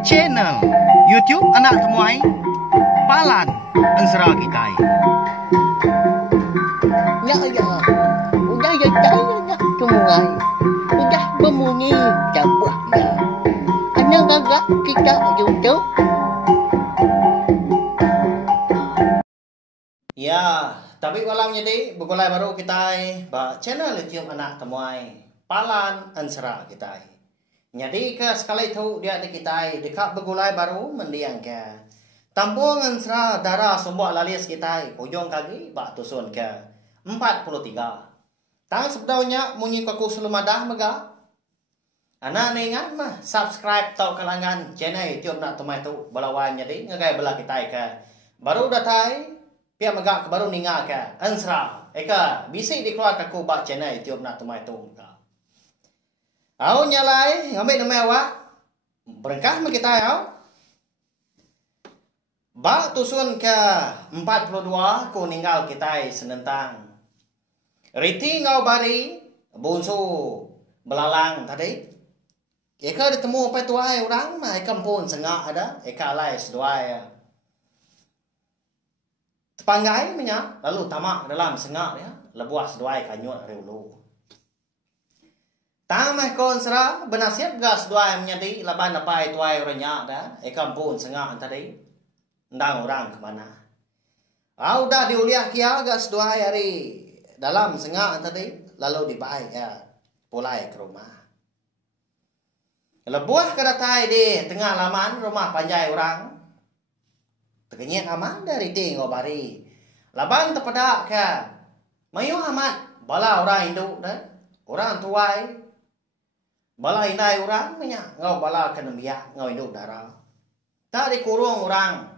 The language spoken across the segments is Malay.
Channel YouTube anak temuai Palan Ansara Kitai. Ya ya, udah ya tak temuai, udah berbunyi cabutnya. Anak gagak kita YouTube. Ya, tapi walau jadi begulai baru kita channel YouTube anak temuai Palan Ansara Kitai. Jadi ke sekali itu dia di kita dekat begulai baru mendiang ke Tambung Ansara darah sebuah lalis kita ujung kaki bak tusun ke 43. Tang sebetulnya munyi kaku sulumadah mega. Anak ni ingat mah subscribe tau kalangan channel YouTube nak temuai tu balawan jadi ngagai bela kita ke baru datai pihak mega ke baru ninga ke Ansara eka bisi dikeluar kaku bak channel YouTube nak temuai tu. Au nyalai ngambil nama awak berengkah me kita au. Bak tusun ke 42 ku ninggal kita senentang. Riti ngau bari bunsu belalang tadi. Eka ditemu apa tuai orang mah eka pun sengak ada eka alai seduai. Tepanggai minyak lalu tamak dalam sengak ya lebuah seduai kanyut reulu. Tamah konsra benasiap gas dua menjadi laban dapai tuai orangnya dah ekampun sengah tadi ndang orang ke mana. Au dah diuliah kia gas dua hari dalam sengah tadi lalu dibai ya pulai ke rumah. Lebuah kedatai di tengah laman rumah panjai orang. Tegenyek aman dari tinggal bari. Laban tepedak ke mayu amat bala orang induk dah orang tuai. Bala inai orang minyak ngau bala kenembiak ngau induk darah. Tak dikurung orang.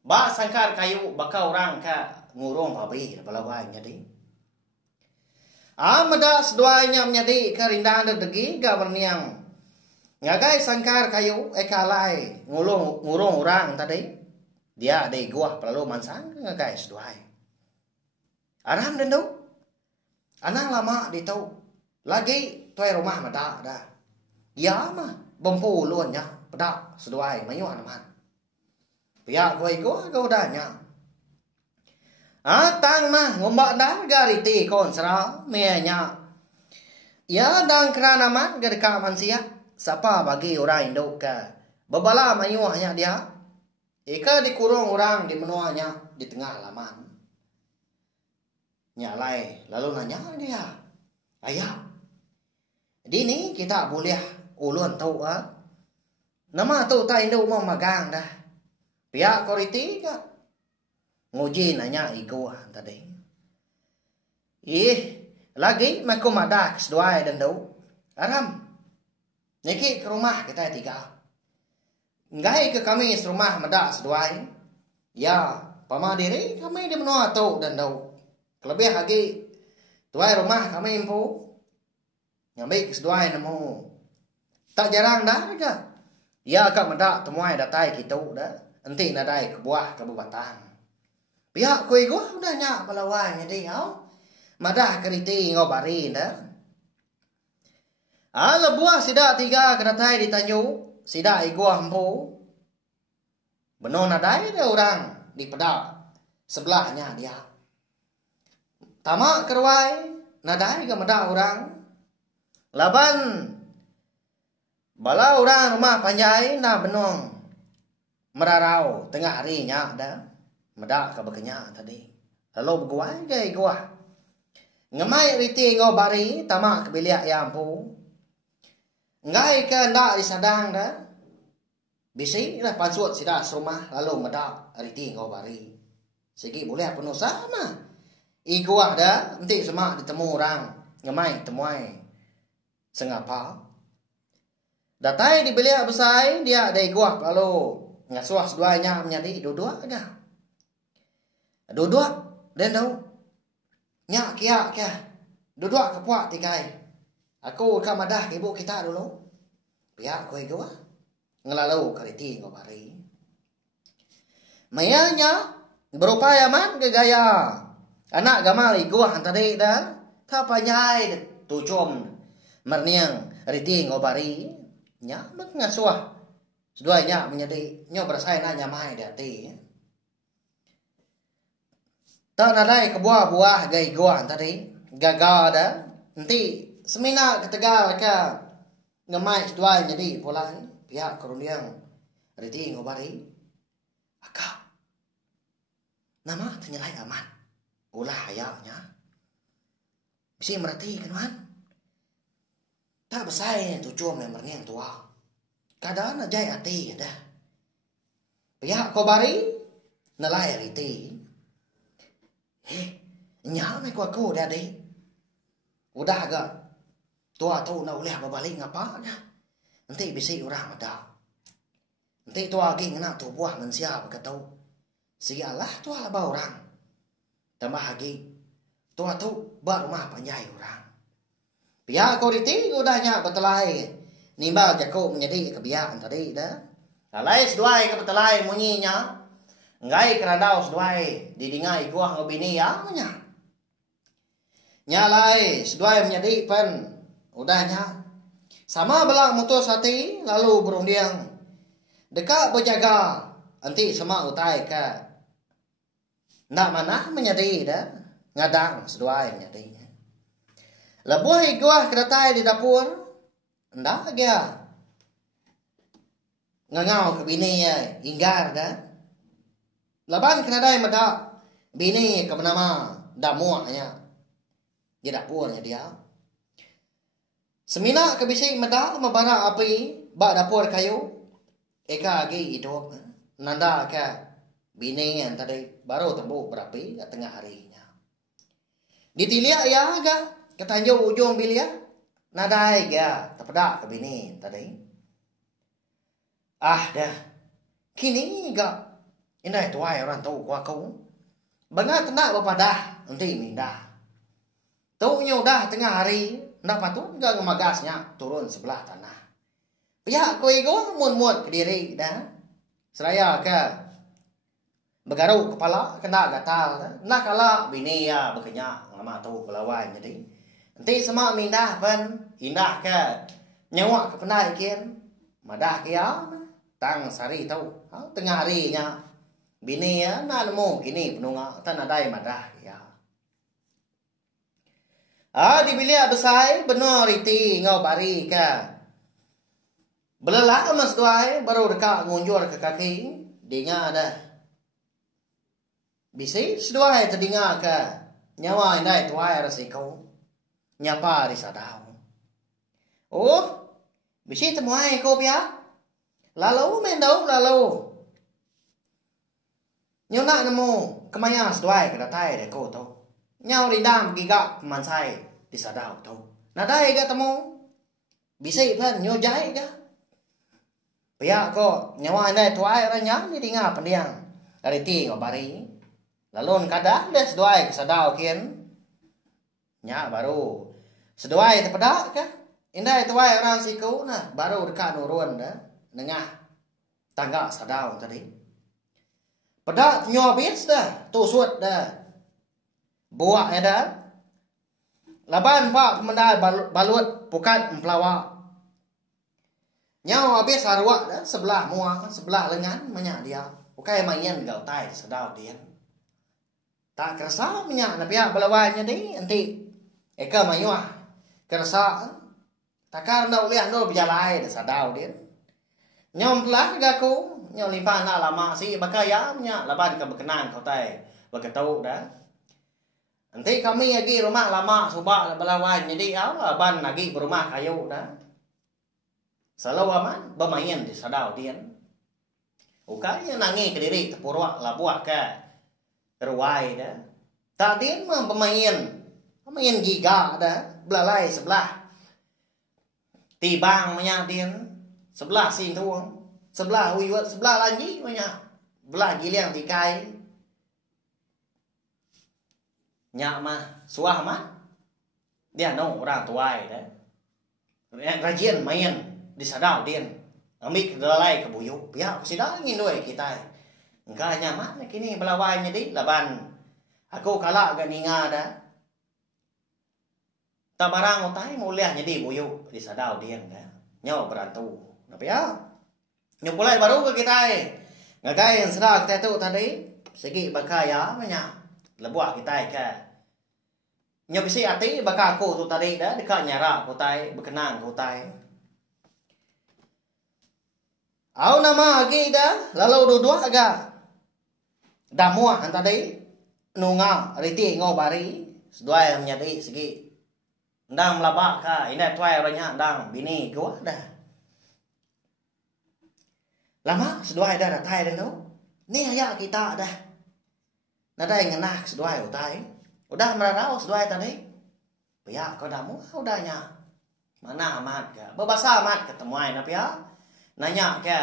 Ba sangkar kayu bakal orang ka ngurung pabri bala wai jadi. Amada seduanya menjadi kerindang dedegi ga berniang. Ngagai sangkar kayu ekalai ngurung orang tadi. Dia ada gua perlu mansang ngagai seduai. Aram dendu. Anak lama ditau. Lagi tuai rumah mada dah. Ya mah bempu luôn ya pedak seduai mayuan man. Pihak kau danya. Tang mah ngombak dah gariti konsra menya. Ya dang kerana man gadeka mansia siapa bagi orang induk ke babala mayuahnya dia. Eka dikurung orang di menuanya di tengah laman. Nyalai lalu nanya dia. Ayah. Dini kita boleh ulun tahu nama tahu tak Indo mau magang dah. Pihak koriti ka nguji nanya iko tadi. Lagi maku madak seduai dan dau. Aram. Niki ke rumah kita tiga. Ngai ke kami rumah madak seduai. Ya, pamadiri kami di menua tahu dan dau. Kelebih lagi tuai rumah kami impu. Ngambil keseduai nemu. Tak jarang dah ke. Ya kak mendak temuai datai kita dah. Enti nadai ke buah ke batang. Pihak kuih gua udah nyak balawai jadi au. Madah keriti ngau bari dah. Lebuah sidak tiga ke datai di Tanjung. Sidak igua empu. Benar nadai ada orang di pedak. Sebelahnya dia. Tamak keruai. Nadai ke medak orang. Laban bala orang rumah panjai na benong merarau tengah harinya dah medak ke bekenya tadi lalu berguai gay gua ngemai riti ngau bari tamak ke bilik yampu ngai ke ndak disadang dah bisi lah pansut sida rumah lalu medak riti ngau bari segi boleh penuh sama igua dah nanti semak ditemu orang ngemai temuai sengapa datai di belia besai dia ada gua lalu ngasuah seduanya menjadi dua-dua dah. Dua-dua dan tahu. Nyak kia. Dua-dua kepuak tikai. Aku ke madah ibu kita dulu. Pihak kau gua ngelalu kariti ngobari. Mayanya berupaya man ke gaya. Anak gamal gua tadi dah. Tapanyai tucum merniang riti ngobari. nya mak ngasuah sedua nya menjadi nyo berasai na nyamai de ti ta na dai ke buah-buah gai gua tadi gaga da nanti semina ketega ka ngamai sedua jadi pulai pihak keruniang riti ngobari aka nama tenyelai aman ulah ayahnya bisi merati kan tak besai tu cuma memberniang tua kadang najai hati dah pihak kobari nalai riti nyah mai aku dah deh udah agak tua tu nak uleh berbalik ngapa dah nanti bisi orang ada nanti tua lagi nak tu buah mensia berkata sialah tua lah orang tambah lagi tua tu baru rumah panjai orang pihak koriti udahnya betelai nimbal jago menjadi kebiasaan tadi dah alai seduai ke betelai munyinya ngai keradau seduai didingai gua ngobini ya nya nyalai seduai menjadi pen udahnya sama belang mutus hati lalu berundiang dekat berjaga anti sama utai ke nak mana menjadi dah ngadang seduai menjadi lebuh gua kedatai di dapur ndak dia ngangau ke bini inggar dah laban kena dai mada bini ke nama damuanya di dapurnya dia semina ke bisi mada mabara api ba dapur kayu eka agi hidup nanda ke bini yang tadi baru tembuk berapi ke tengah harinya ditilia ya aga ketanjung ujung bilia nadai ya terpedak ke bini tadi dah kini gak indai tuai orang tahu gua kau bangat nak bapadah nanti mindah tahu nyo dah tengah hari nak patut gak ngemagasnya turun sebelah tanah pihak koi go mun-mun ke diri dah seraya ke bergaruk kepala kena gatal dah nak kala bini ya bekenyak lama tahu belawan jadi nanti sama mindah pen indah ke nyawa ke penai kian madah kia tang sari tahu tengah harinya bini ya na nemu kini penunga tan adai madah ya di bilik besai benar riti ngau bari ka belelah mas tuai baru dekat ngunjur ke kaki dinga dah bisi seduai terdinga ka nyawa indai tuai resiko nyapa risadau oh bisi temuai ko pia lalu mendau lalu nhau nak nemu kemaya seduai kedatai de ko to nhau di dam giga mansai di sadau to nadai ga temu bisa iplan nyo jai ga pia ko nyawa ndai tuai ra nyam ni dinga pendiang dari ti ngobari lalu kada de seduai ke sadau kian nya baru seduai tepedak ka indai tuai orang siku nah baru dekat nurun dah nengah tangga sadau tadi pedak nyo habis dah tu suat dah buah dah laban pak mendal balut pukat empelawa nyaw habis arwah dah sebelah muang sebelah lengan menyak dia bukai main gau tai sedau dia tak kerasa menyak na pihak belawannya ni nanti eka mayuah kerasa takar na uliah no berjalai dah sedau dia nyom telah gaku nyo limpah na lama si bakaya nya laban ke berkenan kau tai berketau dah nanti kami lagi rumah lama subak belawan jadi laban lagi berumah kayu dah selalu aman bermain di sadau dia ukanya nangi ke diri terpuruk labuah ke ruai dah tak dia bermain giga dah belalai sebelah tibang menyak dia sebelah sin tuang sebelah wiwat sebelah lagi banyak belah giliang tikai nyak mah suah mah dia no orang tuai dah rajin main di sadau dia amik dalai ke buyu pihak sidang ingin doi kita engkau nyaman kini belawainya di laban aku kalah agak ninga dah tabarang utai muliah jadi buyu di sadau dia dah nyawa berantu Napa ya? Nyumpulai baru ke kita ngagai yang sedang kita tu tadi segi bakaya banyak lebuak kita ke nyobisi ati baka aku tu tadi dah dekat nyara aku tai berkenang aku tai au nama agi dah lalu dua aga damua han tadi nunga riti ngo bari sedua yang nyadi segi ndang melabak ka ina tuai banyak ndang bini gua dah lama sedua dah datai dah no ni ya kita dah nadai nganak sedua utai udah merarau sedua tadi pihak kau damu udahnya mana amat ke berbahasa amat ketemu ai na pihak nanya ke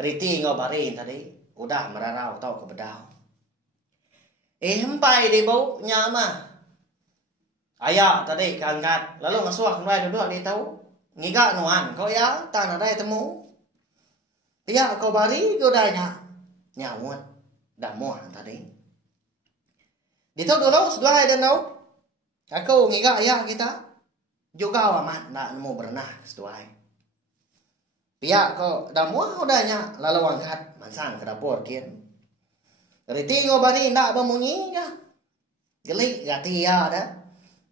riti ngobarin tadi udah merarau tau ke bedau hempai di bau nyama ayah tadi keangkat lalu ngasuak mulai duduk di tahu ngiga nuan kau ya tanah dai temu pihak kau bari kau danya nyawut damuan tadi Dito dulu sedua dan nau. Aku ngiga ayah kita juga amat nak nemu berenah sedua. Pihak ko damu udahnya lalu angkat mansang ke dapur kian. Riti ngobari nak bemunyi ya. Gelik gati ya dah.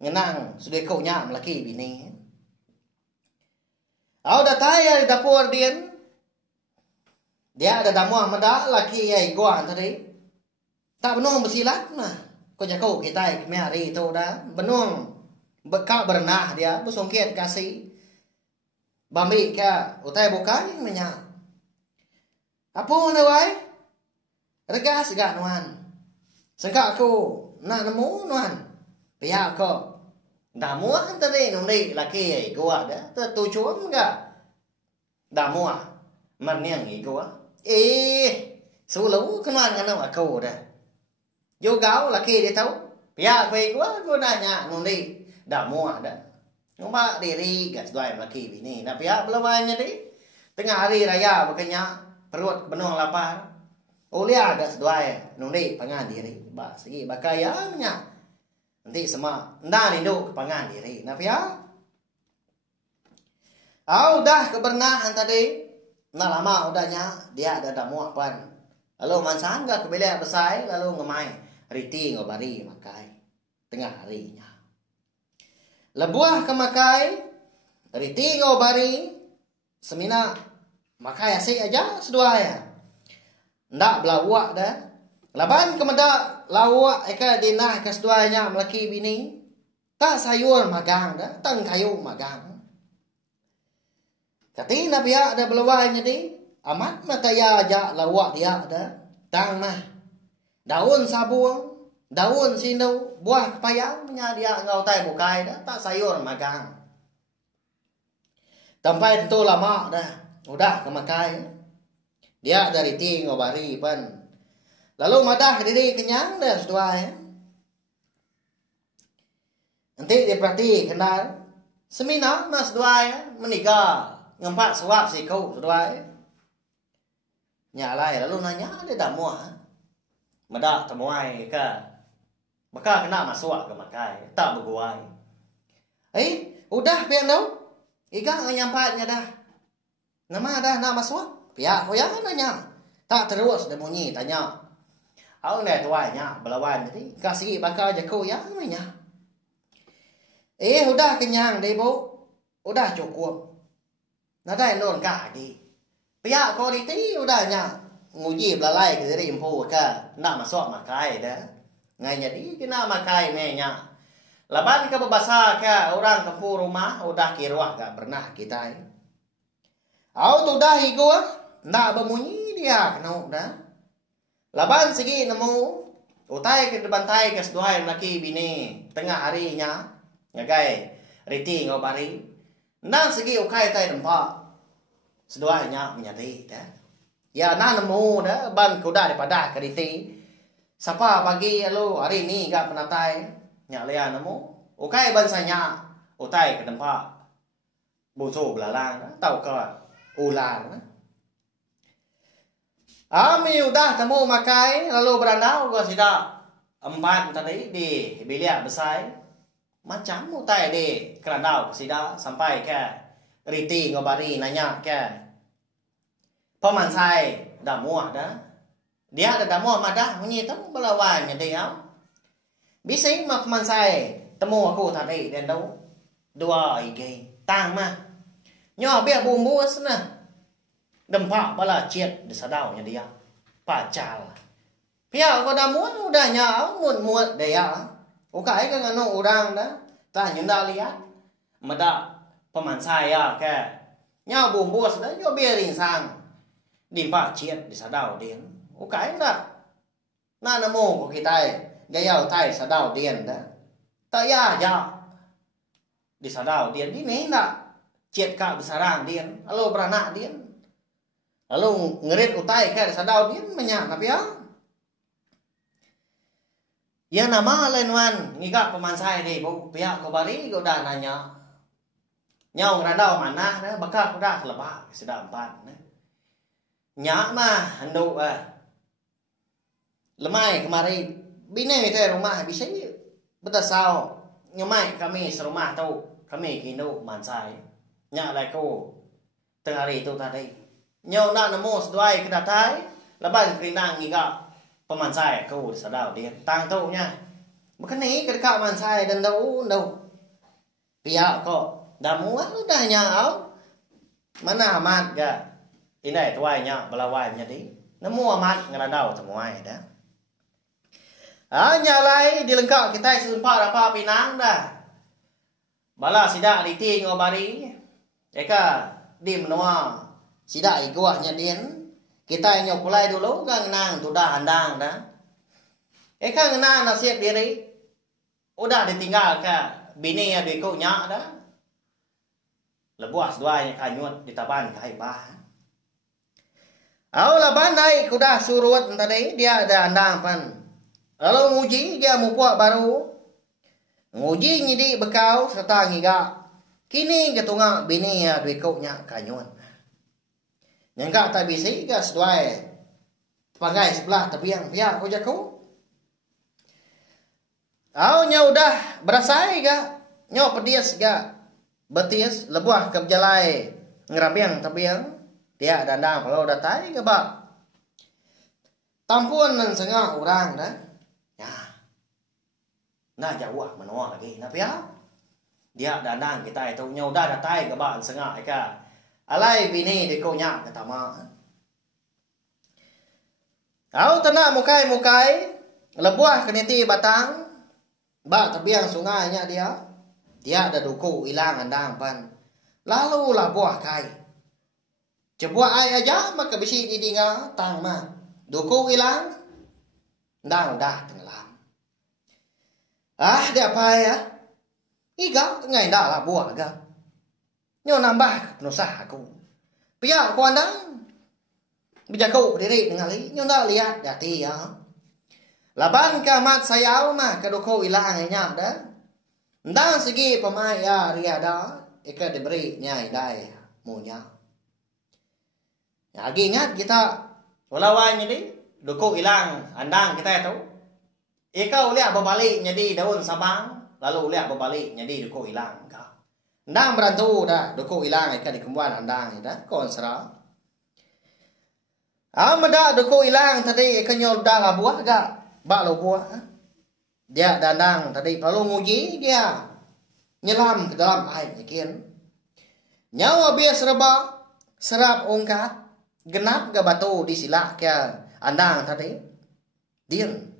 Ngenang sudah kau nya melaki bini. Au dataya di dapur dia. Dia ada damu amada laki ai gua tadi. Tak benar bersilat mah. Kau jago kita kemari itu dah benung bekak berenah dia bersongket kasih bambi ka utai bukan menya apa nawai regas gak nuan sengka aku nak nemu nuan pihak ko damu tadi nundi laki gua dah tertujuan enggak damu merniang gua sulu kenuan ngano aku dah Yo gau laki dia tahu. Pihak gua nanya nundi dah mua dah. Ngomba diri gas dua laki bini. Nah pihak belawanya di tengah hari raya makanya perut penuh lapar. Ulia gas dua nundi pangan diri. Ba segi bakaya nya. Nanti semua nda rindu pangan diri. Nah pihak dah kebernahan tadi. Nah lama udahnya dia ada damu pan. Lalu mansan gak kebelak besai lalu ngemai. Riti ngobari makai tengah harinya. Lebuah ke makai riti ngobari semina makai asik aja sedua ya. Ndak belawak dah. Laban kemeda lawak eka dinah ke seduanya melaki bini. Tak sayur magang dah, tang kayu magang. Katina pihak ada belawaknya di amat mataya aja lawak dia dah. Tang mah daun sabung, daun sindau, buah kepayang dia ngau tai bukai dah, tak sayur magang. Sampai tentu lama dah, udah kemakai. Dia dari ting ngobari pan. Lalu madah diri kenyang dah sedua ya. Nanti dia perhati kenal. Semina mas sedua ya, menikah ngempak suap si kau sedua ya. Nyalai lalu nanya dia dah muah. Madak temuai ke maka kena masuk ke makai tak berguai udah pian tau iga nyampatnya dah nama dah nak masuk pihak hoya nanya tak terus dia bunyi tanya au ne tuainya belawan tadi kasih bakal jago ya nanya udah kenyang deh bu udah cukup nadai non kaki pihak kualiti udahnya nguji belalai ke diri impu ka nak masuk makai dah ngai jadi kena makai nya laban ke berbahasa ka orang kampung rumah udah kiruah gak pernah kita au tu dah igo nak bemunyi dia kena dah laban segi nemu utai ke bantai ke seduai laki bini tengah harinya ngagai riti ngobari nang segi ukai tai tempat seduainya menyati dah ya na nemu dah ban kuda daripada keriti. Siapa pagi lalu hari ni gak penatai nyak lea nemu. Ukai bansanya utai ke tempat butuh belalang tahu ke ular. Ami udah temu makai lalu berandau gua sida empat tadi di bilik besar. Macam utai di kerandau sida sampai ke riti ngobari nanya ke pemansai dah muah dah. Dia ada dah muah madah menyi tu belawan nya dia. Bisa mah pemansai temu aku tadi dan đâu dua ige tang mah. Nyo bia bumbu sana. Dempak bala ciet di sadau nya dia. Pacal. Pia ko dah muat udah nya muat dia. Ukai ka ngano orang dah. Ta nyunda lihat. Mada pemansai ya ke. Nya bumbu sana nyo bia ring sang. Dimpak ciet di sadau dia. Ukai dah. Na namo ko kita gayau tai sadau dia dah. Ta ya ya. Di sadau dia di ni nak ciet ka besarang dia. Alo beranak dia. Lalu ngerit utai ke sadau dia menyak tapi ya. Ya nama lain wan ngigak pemansai ni bu pihak ko bari ko dah nanya. Nyau ngeradau mana dah bakal ko dah lebah sedap empat. Nyak mah handuk lemai kemari bini te rumah bisa betul sao nyomai kami serumah tu kami kinu mansai nyak lai ko tengah hari tu tadi nyau nak nemu seduai kedatai leban kerinang ngiga pemansai ko di sadau dia tang tu nya bukan ni kedekak mansai dan đâu pihak ko dah muat dah nyau mana amat ga ini tuai nya belawai nya di nemu amat ngeradau temuai dah. Nya lai dilengkap kita sempat apa pinang dah. Bala sidak riti ngobari. Eka di menua sidak iguahnya din. Kita nyok pulai dulu gang nang tu dah handang dah. Eka ngenang nasihat diri. Udah ditinggal ke bini ya duiku nyak dah. Lebuas duanya kanyut di taban kai bah. Au la bandai kuda surut tadi dia ada handang pan. Lalu nguji dia mupuak baru. Nguji nyidi bekau serta ngiga. Kini ketunga bini ya duikau nya kanyuan. Nyangka tak bisa ga seduai. Pangai sebelah tebiang pihak ko jaku. Au nya udah berasai ga. Nya pedias ga. Betis lebuah ke berjalai ngerabiang tebiang. Dia dandang kalau datai ga ba. Tampun nan sengah orang dah. Nah jauh menua lagi tapi ya dia danang kita itu nyau dah datai ke bạn sengak ka alai bini di ko nya kata ma au tanah mukai lebuah keniti batang ba tebiang sungai nya dia ada duku hilang andang pan lalu lah buah kai cebuah ai aja maka bisi di dinga tang ma duku hilang ndang dah tenggelam. Dia apa ya? Iga ngai dah lah buah ga. Nyo nambah penusah aku. Pihak ko andang. Bijaku diri dengan li. Nyo dah lihat dati ya. Laban ka mat sayau mah kadoko ilang nya dah. Ndang segi pemai ya ria dah. Eka diberi nyai dai munya. Ya ingat kita walawan ni doko ilang andang kita itu. Ika uliak berbalik jadi daun sabang, lalu uliak berbalik jadi duko hilang ka. Ndang berantu dah duko hilang ika di kembuan andang dah kon sera. Amada duko hilang tadi ika nyol dah buah ga, ba lo buah. Dia dandang tadi perlu nguji dia. Nyelam ke dalam air nyekin. Nyawa bias serap ongkat, genap ga batu disilak ke andang tadi. Dir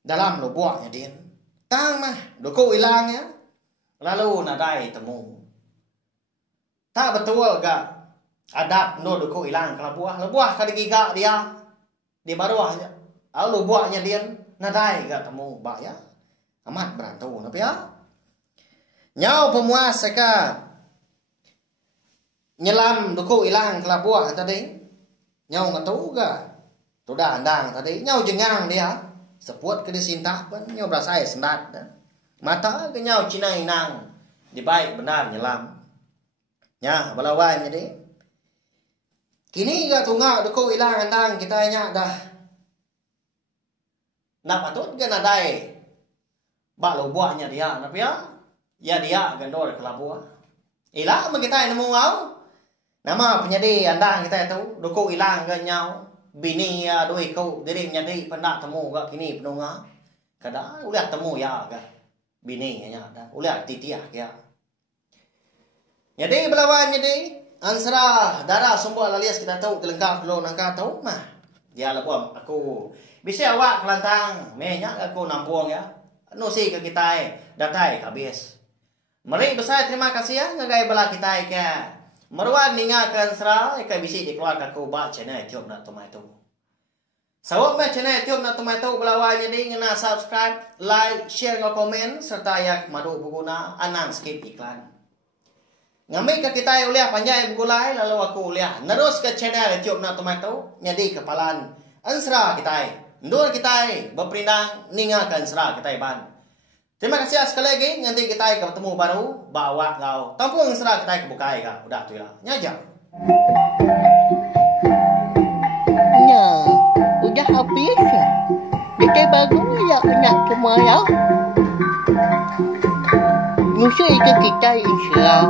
dalam lubuknya dia tang mah duku hilang ya lalu nadai temu tak betul ga adab no duku hilang kalau buah kali giga dia di bawahnya lalu lubuknya dia nadai ga temu ba ya amat berantu tapi ya nyau pemuas ka nyelam duku hilang kalau buah tadi nyau ngatu ga tu dah andang tadi nyau jengang dia sepuat ke disintak pun nyo berasai sendat mata ke nyau cina inang di baik benar nyelam nya balawai nya de kini ga tunga duko ilang andang kita nya dah nak patut ga nadai ba lo buahnya dia tapi ya dia gandor ke labua ila kita nemu au Nama penyedi anda kita itu doko hilang ke nhau bini doi kau jadi penyedi pendak temu ke kini penunga kada ulah temu ya ke bini nya ada ulah titiah ya jadi belawan jadi ansra darah semua alias kita tahu telengkap dulu nangka tahu mah dia lah pun aku bisa awak kelantang menya aku nampung ya no si ke kita datai habis mari besar terima kasih ya ngagai bala kita ke Meruan ningakan sera ikai bisi dikeluarkan ku ba channel YouTube na tomato. Sawak me channel YouTube na tomato belawanya ni ngena subscribe, like, share ngo komen serta yak madu buguna anan skip iklan. Ngamai ke kita uliah panjai bugulai lalu aku uliah nerus ke channel YouTube na tomato nyadi kepalan ansra kita. Ndur kita berperindang ningakan sera kita ban. Terima kasih sekali lagi. Nanti kita ketemu baru bawa kau. Tampung serah kita kebukai kau. Udah tuh ya. Nyajak. Ya, udah habis ya. Kita baru ya nak semua ya. Musuh itu kita insya.